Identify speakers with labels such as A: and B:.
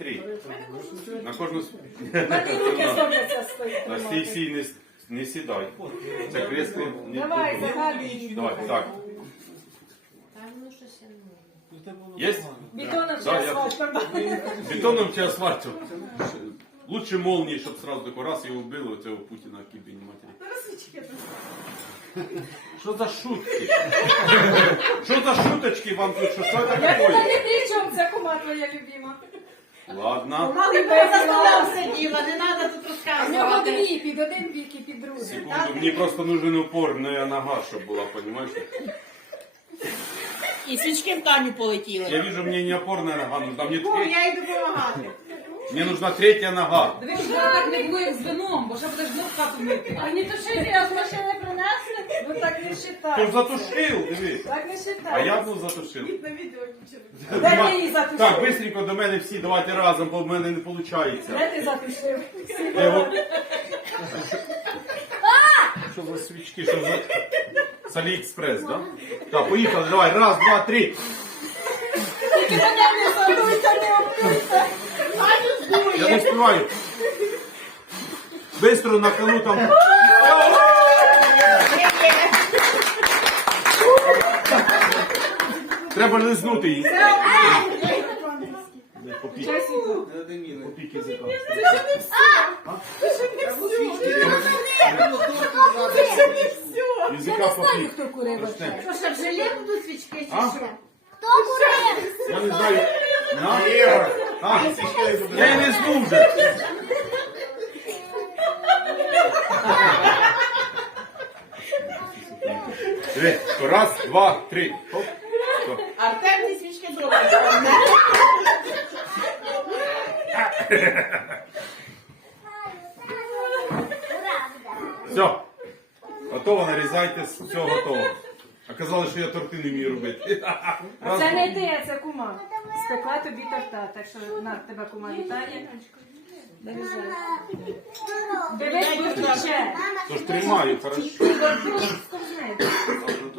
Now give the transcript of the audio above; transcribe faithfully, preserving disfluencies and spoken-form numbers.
A: три. На кожну...
B: Мене руки зробляться стоїть.
A: На стій сій не, не сідай. Це кресло... не-
B: Давай, загадуй.
A: Давай, так. Є?
B: Бетоном чи
A: Да, я-
B: асфальтом.
A: Бетоном чи асфальтом? Лучше молнии, щоб сразу такой раз його вбили, оцього Путіна в кібіні матері. Що за шутки? Що за шуточки вам тут? Що це
B: Я
A: таке?
B: туди не при чому, це кума твоя любима.
A: Ладно.
B: Мали
C: За столом сиділа, не треба тут
B: У нього
C: розказувати.
B: дві, під один бік і під другий.
A: Секунду, мені просто нужен упор, моя нога, щоб була, понимаешь?
C: І свічки в Таню полетіли.
A: Я вижу, мне не опорная нога нужна, мне,
C: О,
A: треть-
C: я їй допомагати.
A: мне нужна третья нога.
D: Дивись, що так не було як з вином, бо ще будеш знов в хату мити.
B: А не тушити, а з машини принесли? Ну так не
A: Ти ж
B: считай.
A: затушив, дивись.
B: Так не считай.
A: А я одну затушив.
B: Де ти її затушив?
A: Так, быстренько до мене всі, давайте разом, бо в мене не виходить.
B: Де ти затушив?
A: Я його... Що за свічки, що за... З Аліекспрес, да? Так, поїхали, давай, раз, два, три.
B: Тільки мене не задуйте, не обдуйте.
A: Я не співаю. Быстро на кону там. Треба лизнути її. Не, попік. Попік язика. Язика попік.
B: Хто курив?
A: Почнемо.
C: Що, ще в желе будуть свічки чи
A: А?
C: що?
A: Я не знаю. На? А? Я її не знув вже. Диви, раз, два, три. Оп. Все.
C: Артем ці свічки добре.
A: Все. Готово, нарізайте, все готово. Оказалось, що я торти не вмію робити. Раз,
B: Це не ти, а це кума. Спекла тобі торта, так що на тебе кума вітає. Нарізай. Дивись, бо тече.
A: Тож тримаю, хорошо.
B: Ти сковзнеться.